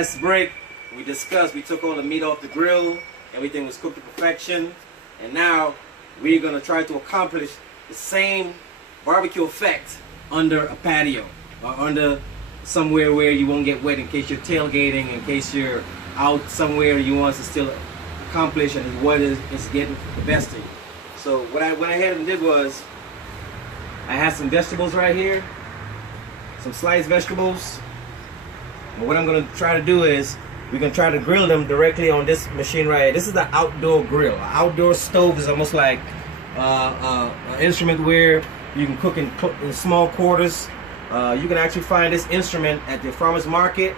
last break, we discussed, we took all the meat off the grill, everything was cooked to perfection, and now we're going to try to accomplish the same barbecue effect under a patio, or under somewhere where you won't get wet in case you're tailgating, in case you're out somewhere you want to still accomplish and what is getting the best of you. So what I went ahead and did was, I had some vegetables right here, some sliced vegetables. And what I'm going to try to do is, we're going to try to grill them directly on this machine right here. This is the outdoor grill. An outdoor stove is almost like an instrument where you can cook in small quarters. You can actually find this instrument at the farmer's market.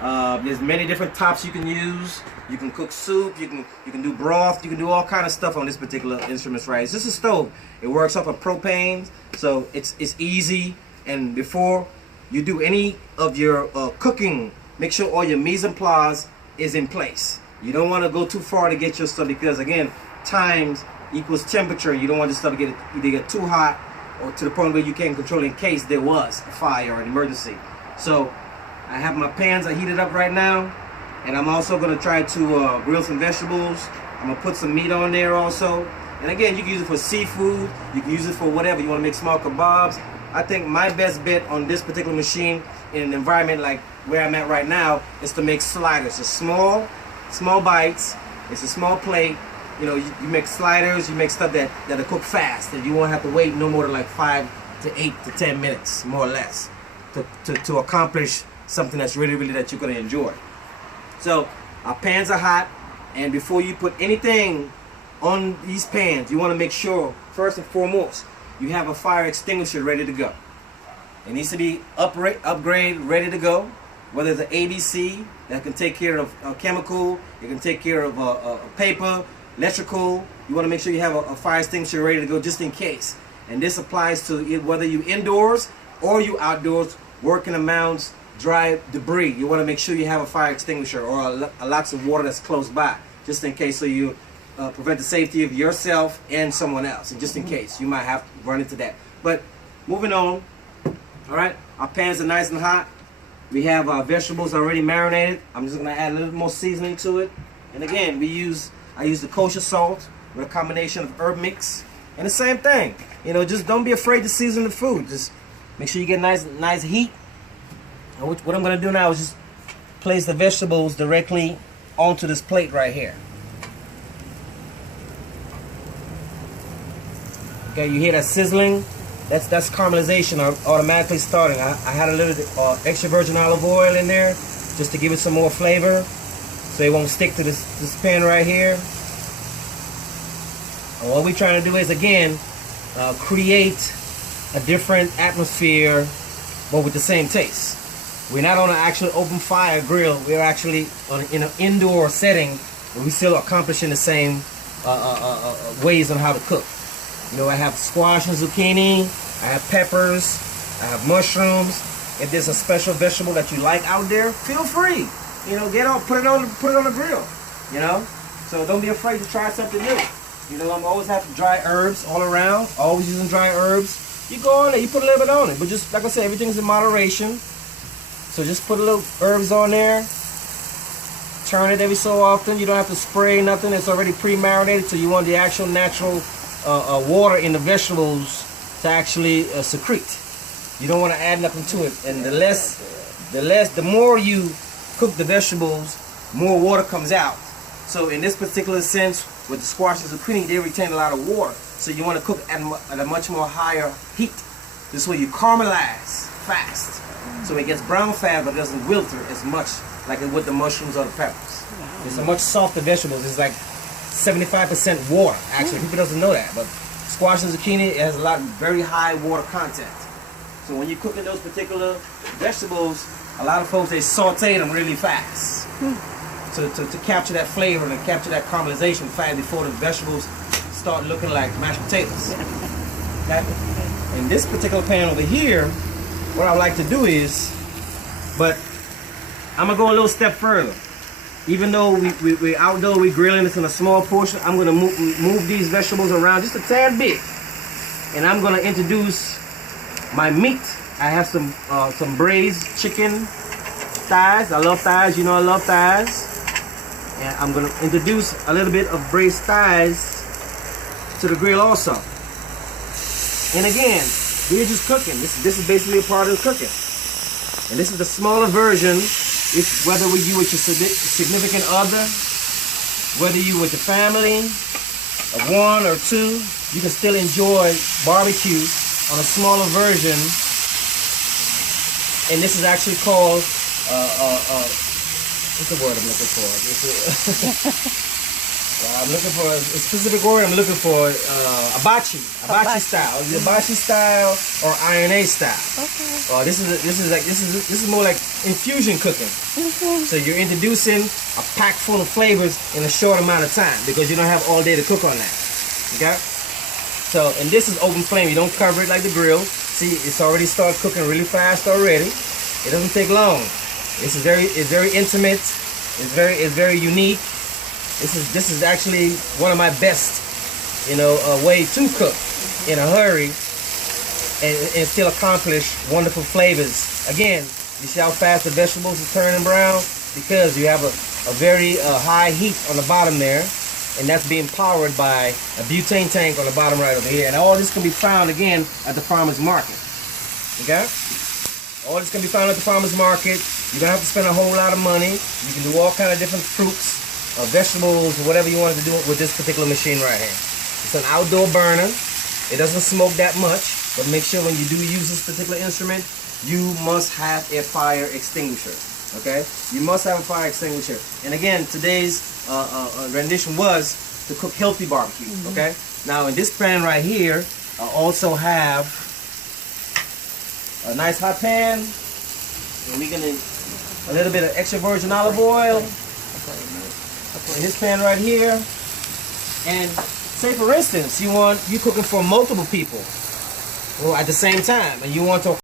There's many different tops you can use. You can cook soup, you can do broth, you can do all kind of stuff on this particular instrument right. It's just a stove. It works off of propane, so it's easy. And before you do any of your cooking, make sure all your mise en place is in place. You don't want to go too far to get your stuff, because again, times equals temperature. You don't want your stuff to either get too hot or to the point where you can't control it in case there was a fire or an emergency. So I have my pans are heated up right now, and I'm also going to try to grill some vegetables. I'm going to put some meat on there also. And again, you can use it for seafood, you can use it for whatever. You want to make small kebabs. I think my best bet on this particular machine in an environment like where I'm at right now is to make sliders. It's small bites. It's a small plate. You know, you make sliders, you make stuff that'll cook fast, and you won't have to wait no more than like 5 to 8 to 10 minutes, more or less, to accomplish something that's really that you're going to enjoy. So our pans are hot, and before you put anything on these pans, you want to make sure, first and foremost, you have a fire extinguisher ready to go. It needs to be upgrade, ready to go. Whether it's an ABC that can take care of chemical, it can take care of paper, electrical. You want to make sure you have a fire extinguisher ready to go just in case. And this applies to whether you indoors or you outdoors, working in mounds, dry debris. You want to make sure you have a fire extinguisher or lots of water that's close by, just in case, so you prevent the safety of yourself and someone else, and just in case you might have to run into that. But moving on, all right, our pans are nice and hot. We have our vegetables already marinated. I'm just going to add a little more seasoning to it. And again, I use the kosher salt with a combination of herb mix. And the same thing, you know, just don't be afraid to season the food. Just make sure you get nice heat. And what I'm going to do now is just place the vegetables directly onto this plate right here. Okay, you hear that sizzling? That's caramelization automatically starting. I had a little extra virgin olive oil in there just to give it some more flavor, so it won't stick to this pan right here. And what we're trying to do is, again, create a different atmosphere, but with the same taste. We're not on an actual open fire grill. We're actually in an indoor setting, but we're still accomplishing the same ways on how to cook. You know, I have squash and zucchini, I have peppers, I have mushrooms. If there's a special vegetable that you like out there, feel free. You know, put it on the grill. You know, so don't be afraid to try something new. You know, I'm always having dry herbs all around, always using dry herbs. You go on there, you put a little bit on it, but just like I said, everything's in moderation. So just put a little herbs on there. Turn it every so often. You don't have to spray nothing. It's already pre-marinated, so you want the actual natural water in the vegetables to actually secrete. You don't want to add nothing to it. And the more you cook the vegetables, more water comes out. So in this particular sense, with the squash and zucchini, they retain a lot of water. So you want to cook at a much more higher heat. This way you caramelize fast. So it gets brown fast, but it doesn't wilter as much like it would the mushrooms or the peppers. Wow. It's a much softer vegetables. It's like 75% water, actually. People doesn't know that, but squash and zucchini, it has a lot of very high water content. So when you're cooking those particular vegetables, a lot of folks, they saute them really fast to capture that flavor and to capture that caramelization fast before the vegetables start looking like mashed potatoes. Okay? In this particular pan over here, what I like to do is, but I'm gonna go a little step further. Even though we're outdoor, we're grilling this in a small portion, I'm gonna move these vegetables around just a tad bit, and I'm gonna introduce my meat. I have some braised chicken thighs. I love thighs. You know I love thighs. And I'm going to introduce a little bit of braised thighs to the grill also. And again, we're just cooking. This is basically a part of the cooking. And this is the smaller version. If whether you with your significant other, whether you with the family of 1 or 2, you can still enjoy barbecue on a smaller version. And this is actually called what's the word I'm looking for? I'm looking for a specific word. I'm looking for hibachi style. The hibachi style or INA style. Okay. This is more like infusion cooking. So you're introducing a pack full of flavors in a short amount of time because you don't have all day to cook on that. Okay. So and this is open flame. You don't cover it like the grill. See, it's already started cooking really fast already. It doesn't take long. It's very intimate. It's very unique. This is actually one of my best, way to cook in a hurry and still accomplish wonderful flavors. Again, you see how fast the vegetables are turning brown because you have a very high heat on the bottom there, and that's being powered by a butane tank on the bottom right over here. And all this can be found again at the farmer's market. Okay? All this can be found at the farmer's market. You don't have to spend a whole lot of money. You can do all kind of different fruits, vegetables, whatever you wanted to do with this particular machine right here. It's an outdoor burner. It doesn't smoke that much, but make sure when you do use this particular instrument, you must have a fire extinguisher. Okay? You must have a fire extinguisher. And again, today's rendition was to cook healthy barbecue. Okay? Now in this pan right here, I also have a nice hot pan. And we're gonna a little bit of extra virgin olive oil in this pan right here. And say for instance, you're cooking for multiple people at the same time, and you want to